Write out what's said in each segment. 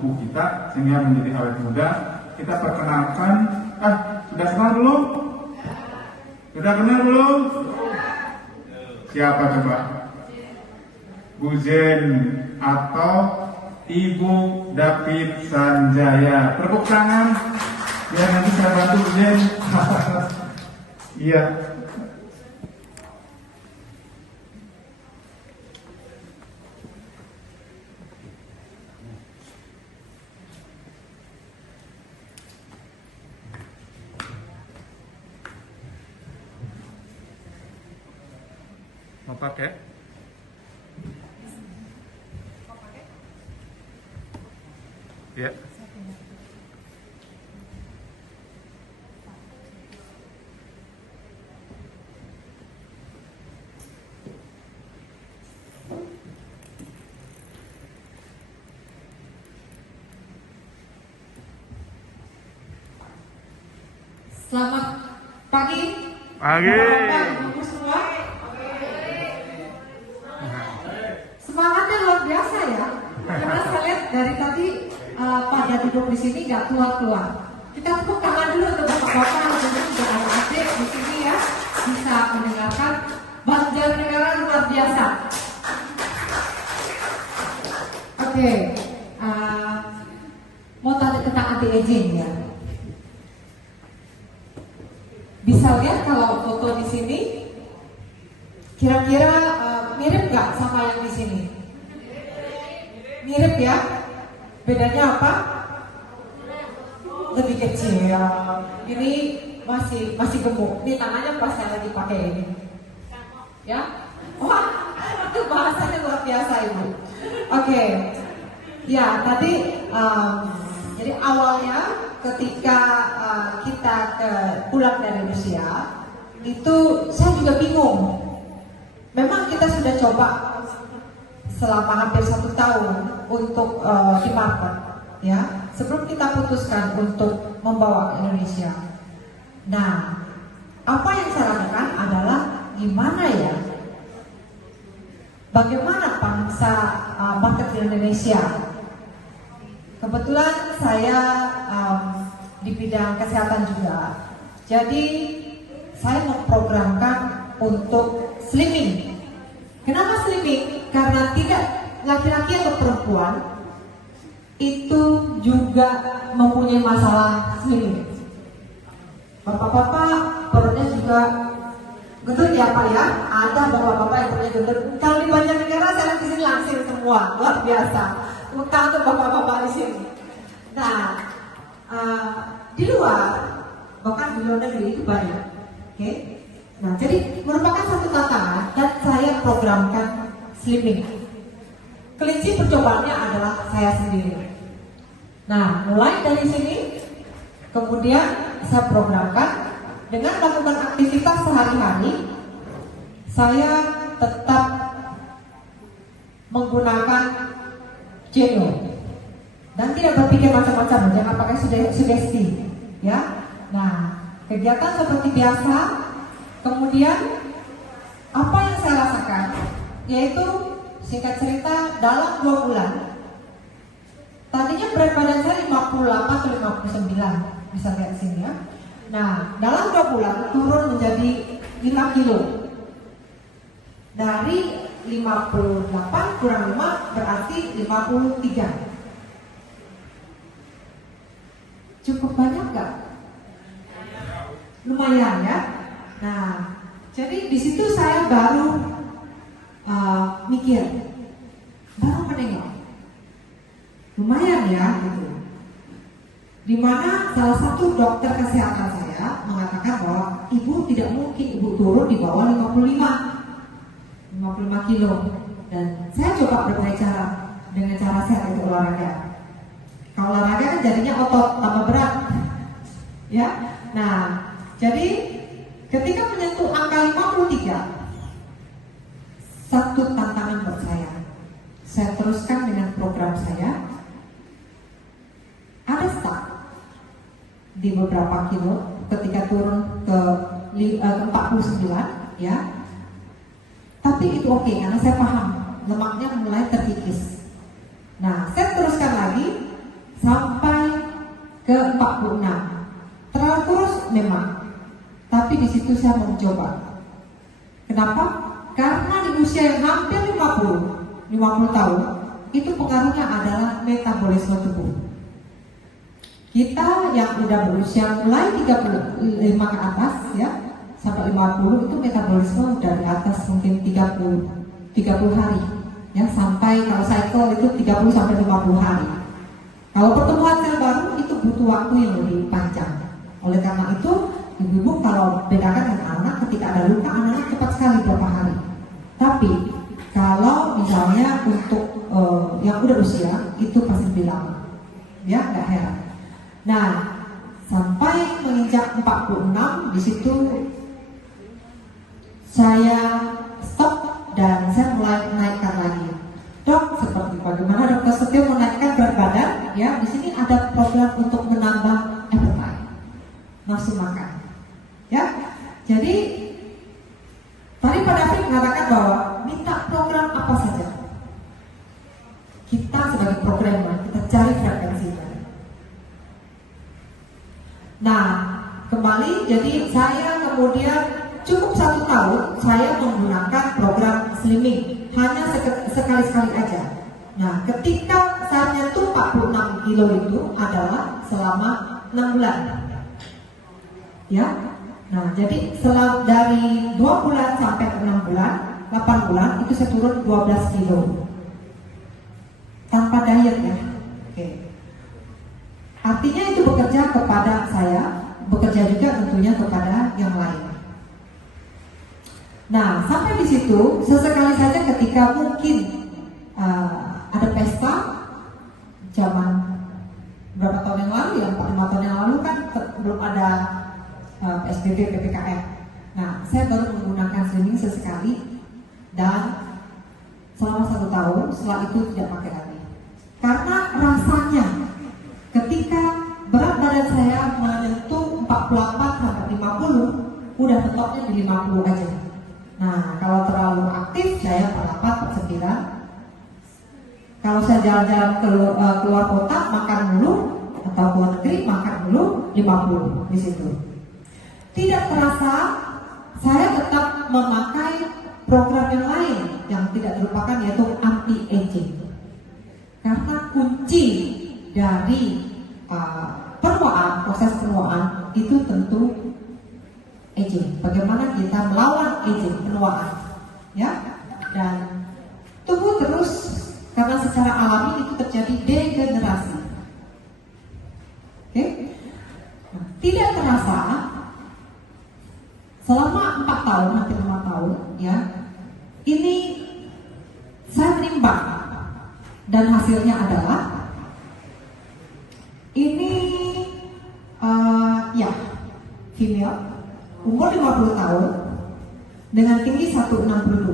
tubuh kita sehingga menjadi awet muda. Kita perkenalkan, sudah kenal belum? Sudah kenal belum? Siapa coba? Bu Zen atau Ibu David Sanjaya. Tepuk tangan biar nanti saya bantu Bu Zen. Iya. Mau pakai? Ya. Selamat pagi. Pagi. Bapak-bapak semua. Semangatnya luar biasa ya. Karena saya lihat dari tadi pada duduk di sini nggak keluar. Kita tepuk tangan dulu untuk bapak-bapak dan juga anak-adik di sini ya, bisa mendengarkan Banjarnegara luar biasa. Oke, mau tanya tentang anti-aging ya. Bisa lihat kalau foto di sini, kira-kira mirip nggak sama yang di sini? Mirip ya? Bedanya apa? Lebih kecil ya. Ini masih gemuk. Ini tangannya pas saya lagi pakai ini. Ya? Wah, itu bahasanya luar biasa Ibu. Oke. Ya, tadi jadi awalnya ketika kita pulang dari Rusia, itu saya juga bingung. Memang kita sudah coba selama hampir 1 tahun untuk di market, ya, sebelum kita putuskan untuk membawa ke Indonesia. Nah, apa yang saya lakukan adalah gimana ya, bagaimana bangsa market di Indonesia. Kebetulan saya di bidang kesehatan juga, jadi saya memprogramkan untuk slimming. Kenapa slimming? Karena tidak laki-laki atau perempuan itu juga mempunyai masalah slimming. Bapak-bapak perutnya juga gendut ya Pak ya? Ada bapak-bapak yang punya gendut. Kalau di Banjarnegara saya di sini langsing semua, luar biasa. Bukan untuk bapak-bapak di sini. Nah, di luar, bahkan di luar negeri itu banyak. Oke? Nah, jadi merupakan satu tantangan dan saya programkan slimming. Kelinci percobaannya adalah saya sendiri. Nah, mulai dari sini, kemudian saya programkan dengan melakukan aktivitas sehari-hari. Saya tetap menggunakan Geno dan tidak berpikir macam-macam, jangan pakai sugesti, ya. Nah, kegiatan seperti biasa. Kemudian apa yang saya rasakan, yaitu singkat cerita dalam 2 bulan, tadinya berat badan saya 58 atau 59, bisa lihat sini ya. Nah, dalam 2 bulan turun menjadi 5 kilo. Dari 58 kurang 5 berarti 53. Cukup banyak nggak? Lumayan ya. Nah, jadi di situ saya baru mikir, baru menengok, lumayan ya gitu. Dimana salah satu dokter kesehatan saya mengatakan bahwa ibu tidak mungkin ibu turun di bawah 55 kilo. Dan saya coba berbagai cara, dengan cara sehat itu olahraga. Kalau olahraga kan jadinya otot tambah berat, ya. Nah, jadi ketika menyentuh angka 53, satu tantangan buat saya teruskan dengan program saya. Ada stuck di beberapa kilo ketika turun ke 49, ya. Tapi itu oke, karena saya paham lemaknya mulai terkikis. Nah, saya teruskan lagi ke 46. Terlalu kurus memang, tapi di situ saya mencoba. Kenapa? Karena di usia yang hampir 50 tahun, itu pengaruhnya adalah metabolisme tubuh. Kita yang udah berusia mulai 35 ke atas ya, sampai 50 itu metabolisme dari atas mungkin 30 hari ya, sampai kalau cycle itu 30 sampai 50 hari. Kalau pertumbuhan sel baru itu butuh waktu yang lebih panjang. Oleh karena itu, ibu-ibu kalau bedakan dengan anak, ketika ada luka, anak cepat sekali beberapa hari. Tapi kalau misalnya untuk yang udah usia itu pasti lebih lama, ya nggak heran. Nah, sampai menginjak 46 di situ saya stop dan saya mulai naikkan lagi. Dok, seperti bagaimana dokter Setio menaikkan berat badan? Ya, di sini ada program untuk menambah appetite, nafsu makan. Ya, jadi tadi Pak David mengatakan bahwa minta program apa saja. Kita sebagai programmer, kita cari frekuensinya. Nah, kembali, jadi saya kemudian cukup 1 tahun saya menggunakan program slimming, hanya sekali-sekali aja. Nah, ketika saya nyentuh 46 kilo itu adalah selama 6 bulan. Ya, nah jadi dari 2 bulan sampai 6 bulan, 8 bulan itu saya turun 12 kilo tanpa diet ya. Oke. Artinya itu bekerja kepada saya, bekerja juga tentunya kepada yang lain. Nah, sampai di situ sesekali saja ketika mungkin ada pesta, zaman berapa tahun yang lalu ya, 4-5 tahun yang lalu kan belum ada PSBB, PPKM. Nah, saya baru menggunakan slimming sesekali dan selama 1 tahun, setelah itu tidak pakai lagi. Karena rasanya ketika berat badan saya menyentuh 48 sampai 50, udah mentoknya di 50 aja. Nah, kalau terlalu aktif saya 48, 49. Kalau saya jalan-jalan keluar kota makan dulu, atau keluar negeri makan dulu 50 di situ. Tidak terasa saya tetap memakai program yang lain yang tidak terlupakan, yaitu anti-aging. Karena kunci dari penuaan, proses penuaan itu tentu aging. Bagaimana kita melawan aging, penuaan, ya? Dan tubuh terus, karena secara alami itu terjadi degenerasi. Oke? Nah, tidak terasa selama 4 tahun, hampir 5 tahun, ya, ini saya menimbang dan hasilnya adalah ini ya, female, umur 50 tahun dengan tinggi 162,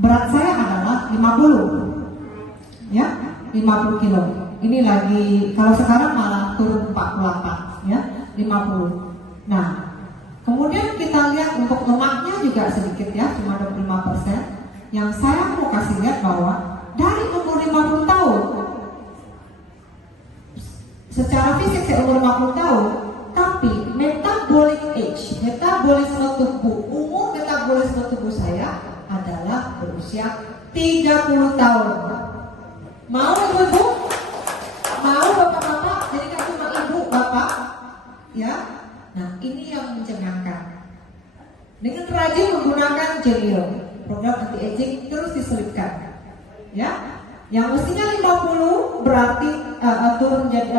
berat saya adalah 50, ya, 50 kilo. Ini lagi, kalau sekarang malah turun 48, ya, 50. Nah, kemudian kita lihat untuk lemaknya juga sedikit ya, cuma 25%. Yang saya mau kasih lihat bahwa dari umur 50 tahun, secara fisik saya umur 50 tahun, tapi metabolic age, metabolisme tubuh, umur metabolisme tubuh saya adalah berusia 30 tahun. Mau ibu? Mau bapak-bapak? Jadi kan cuma ibu, bapak, ya. Nah, ini yang mencengangkan. Dengan rajin menggunakan Genio, program anti-aging terus diselipkan, ya. Yang mestinya 50 berarti turun jadi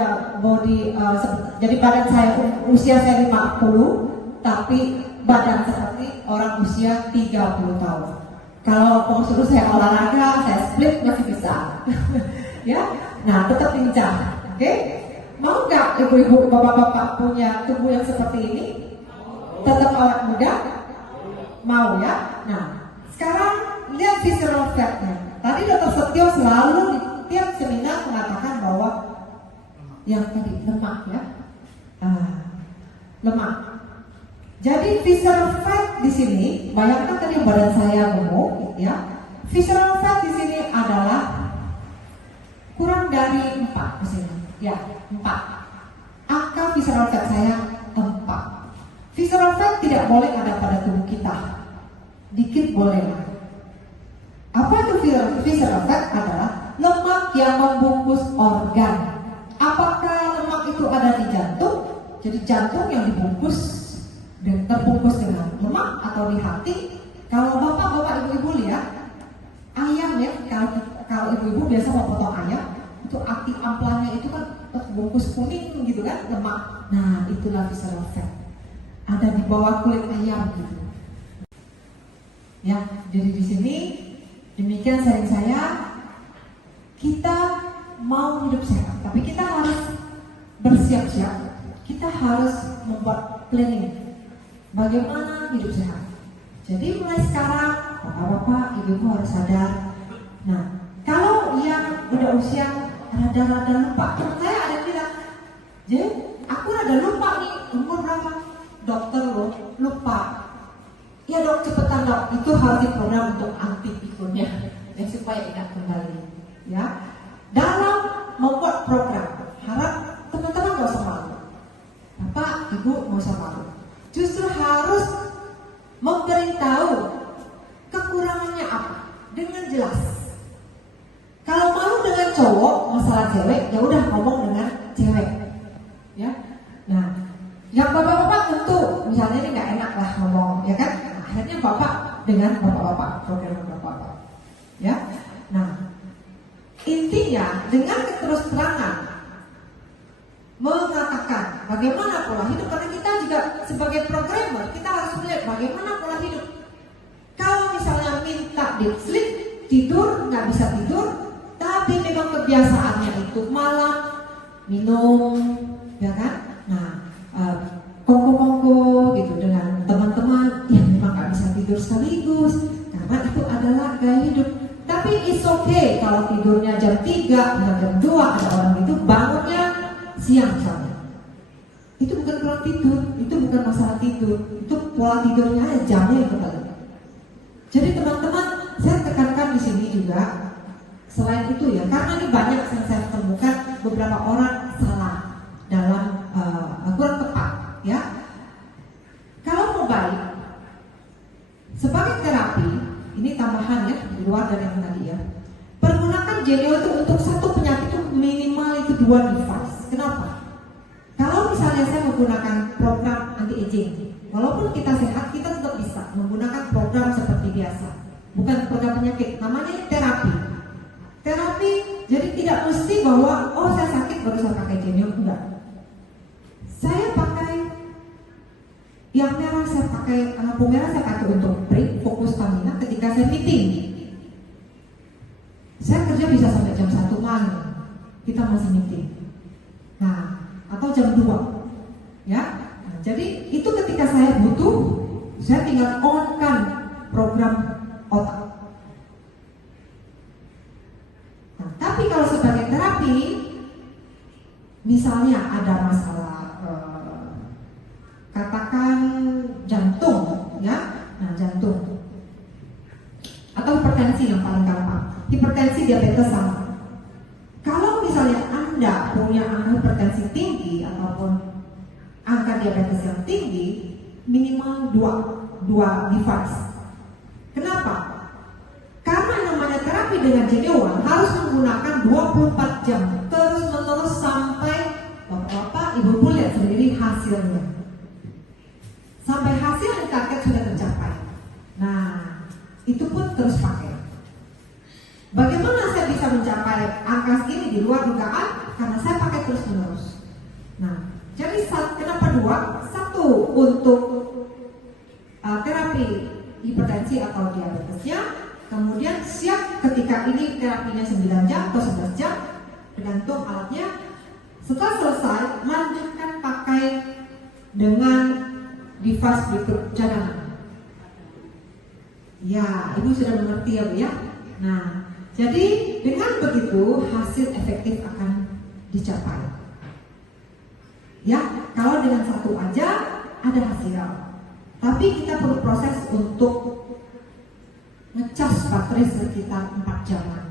jadi badan saya, usia saya 50, tapi badan seperti orang usia 30 tahun. Kalau mau suruh saya olahraga, saya split masih bisa. Ya, nah tetap lincah, oke? Mau nggak ibu-ibu, bapak-bapak punya tubuh yang seperti ini? Tetap awet muda? Mau ya? Nah, sekarang lihat visceral fatnya. Tadi Dr. Setio selalu di tiap seminar mengatakan bahwa yang tadi lemak ya, lemak. Jadi visceral fat di sini, bayangkan tadi badan saya gemuk, ya. Visceral fat di sini adalah kurang dari 4 di sini, ya, 4. visceral fat saya 4. Visceral fat tidak boleh ada pada tubuh kita. Dikit boleh lah. Apa itu visceral fat? Adalah lemak yang membungkus organ. Apakah lemak itu ada di jantung? Jadi jantung yang dibungkus dan terbungkus dengan lemak, atau di hati? Kalau bapak-bapak, ibu-ibu lihat ayam ya, kalau ibu-ibu biasa mau potong ayam, itu hati amplasnya itu kan terbungkus kuning gitu kan, lemak. Nah, itulah visceral fat. Ada di bawah kulit ayam gitu. Ya, jadi di sini demikian sharing saya. Kita mau hidup sehat, tapi kita harus bersiap-siap. Kita harus membuat planning bagaimana hidup sehat. Jadi mulai sekarang, bapak-bapak, ibu-ibu harus sadar. Nah, kalau yang udah usia rada-rada lupa, teman saya ada yang bilang, jadi aku rada lupa nih, umur berapa? Dokter loh, lupa. Ya dok, cepetan dok, itu harus diprogram untuk anti pikunnya, ya supaya ingat kembali. Ya, dalam membuat program, harap teman-teman gak usah malu. Bapak, ibu gak usah malu. Justru harus memberitahu kekurangannya apa dengan jelas. Kalau malu dengan cowok, masalah cewek, ya udah ngomong dengan cewek. Ya, nah, yang bapak-bapak tentu, misalnya ini nggak enak lah ngomong, ya kan? Nah, akhirnya bapak dengan bapak-bapak, program bapak-bapak. Ya, nah, intinya dengan terus terangan mengatakan bagaimana pola hidup, karena kita juga sebagai programmer kita harus melihat bagaimana pola hidup. Kalau misalnya minta deep sleep, tidur nggak bisa tidur, tapi memang kebiasaannya itu malam minum, ya kan? Nah, kongko-kongko gitu dengan teman-teman yang memang nggak bisa tidur sekaligus, karena itu adalah gaya hidup. Tapi it's okay kalau tidurnya jam 3, jam 2, ada orang itu bangunnya siang misalnya. Itu bukan kurang tidur, itu bukan masalah tidur, itu pola tidurnya aja, jamnya yang kebalik. Jadi teman-teman, saya tekankan di sini juga, selain itu ya, karena ini banyak yang saya temukan beberapa orang salah dalam kurang tepat, ya. Kalau mau baik, sebagai terapi, ini tambahan ya, di luar dari yang tadi ya. Pergunakan Genio itu untuk satu penyakit itu minimal itu 2 device. Kenapa? Kalau misalnya saya menggunakan program anti-aging, walaupun kita sehat, kita tetap bisa menggunakan program seperti biasa. Bukan program penyakit, namanya terapi. Terapi, jadi tidak mesti bahwa, oh saya sakit baru saya pakai Genio, enggak. Saya pakai yang merah, saya pakai lampu merah, saya pakai untuk break, fokus stamina ketika saya meeting. Saya kerja bisa sampai jam 1 malam, kita masih meeting. Nah, atau jam 2, ya. Nah, jadi itu ketika saya butuh, saya tinggal on-kan program otak. Nah, tapi kalau sebagai terapi, misalnya ada masalah, katakan jantung, ya, nah jantung, atau hipertensi yang paling gampang. Hipertensi, diabetes sama. Kalau misalnya Anda punya angka hipertensi tinggi ataupun angka diabetes yang tinggi, minimal 2 device. Kenapa? Karena yang namanya terapi dengan Genio harus menggunakan 24 jam terus-menerus sampai bapak-bapak, ibu-ibu lihat sendiri hasilnya. Sampai hasil yang target sudah tercapai. Nah, itu pun terus pakai. Bagaimana saya bisa mencapai angka segini di luar dugaan? Karena saya pakai terus menerus. Nah, jadi kenapa 2? 1 untuk terapi hipertensi atau diabetesnya, kemudian siap ketika ini terapinya 9 jam atau 11 jam, tergantung alatnya. Setelah selesai, lanjutkan pakai dengan device berikut cadangan. Ya, ibu sudah mengerti ya Bu ya. Nah, jadi dengan begitu hasil efektif akan dicapai. Ya, kalau dengan 1 aja ada hasil. Tapi kita perlu proses untuk ngecas baterai sekitar 4 jaman.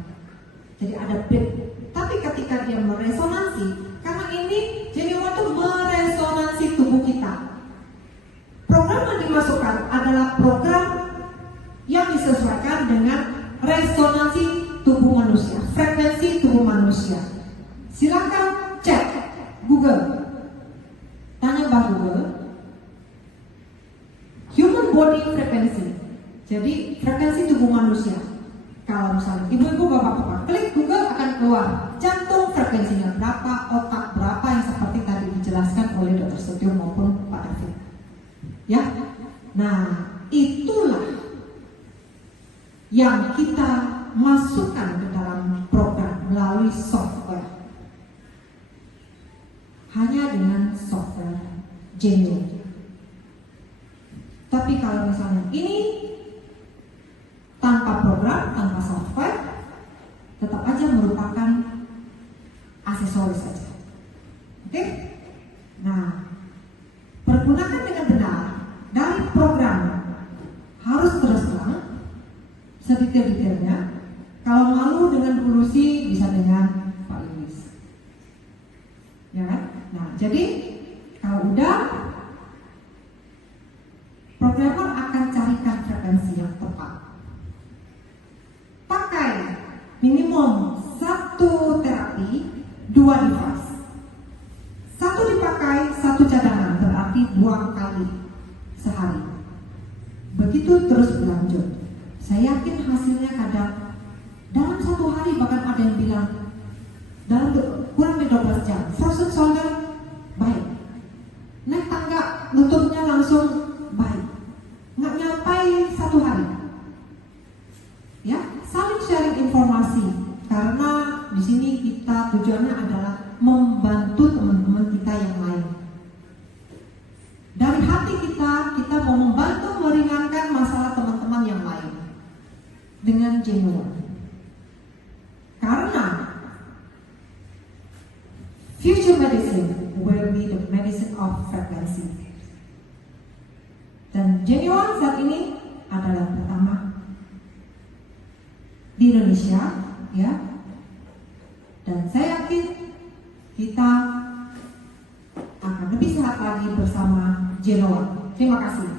Jadi ada break. Tapi ketika dia meresonansi, karena ini Genio itu meresonansi tubuh manusia. Silakan cek Google. Tanya Mbak Google. Human body frequency. Jadi frekuensi tubuh manusia. Kalau misalnya ibu-ibu bapak-bapak klik Google akan keluar jantung frekuensinya berapa, otak berapa yang seperti tadi dijelaskan oleh Dr. Setio maupun Pak David. Ya, nah itulah yang kita masukkan ke dalam program melalui software. Hanya dengan software genuine. Tapi kalau misalnya ini tanpa program, tanpa software, tetap aja merupakan aksesoris saja. Oke? Nah, pergunakan dengan benar dari program harus terus terang sedetail-detailnya. Kalau malu dengan Bu Lucy, bisa dengan Pak Luis. Ya kan? Nah, jadi kalau udah, programmer akan carikan frekuensi yang tepat. Pakai minimum 1 terapi, 2 device. 1 dipakai, 1 cadangan, berarti 2 kali sehari. Begitu terus berlanjut. Saya yakin hasilnya kadang dalam 1 hari, bahkan ada yang bilang dalam kurang dari 12 jam frozen shoulder baik, naik tangga lututnya langsung baik, nggak nyampai 1 hari. Ya, saling sharing informasi karena di sini kita tujuannya adalah membantu teman-teman kita yang lain. Dari hati kita mau membantu meringankan masalah teman-teman yang lain dengan genuine. Karena future medicine will be the medicine of frequency. Dan genuine saat ini adalah pertama di Indonesia, ya. Dan saya yakin kita akan lebih sehat lagi bersama Genuine. Terima kasih.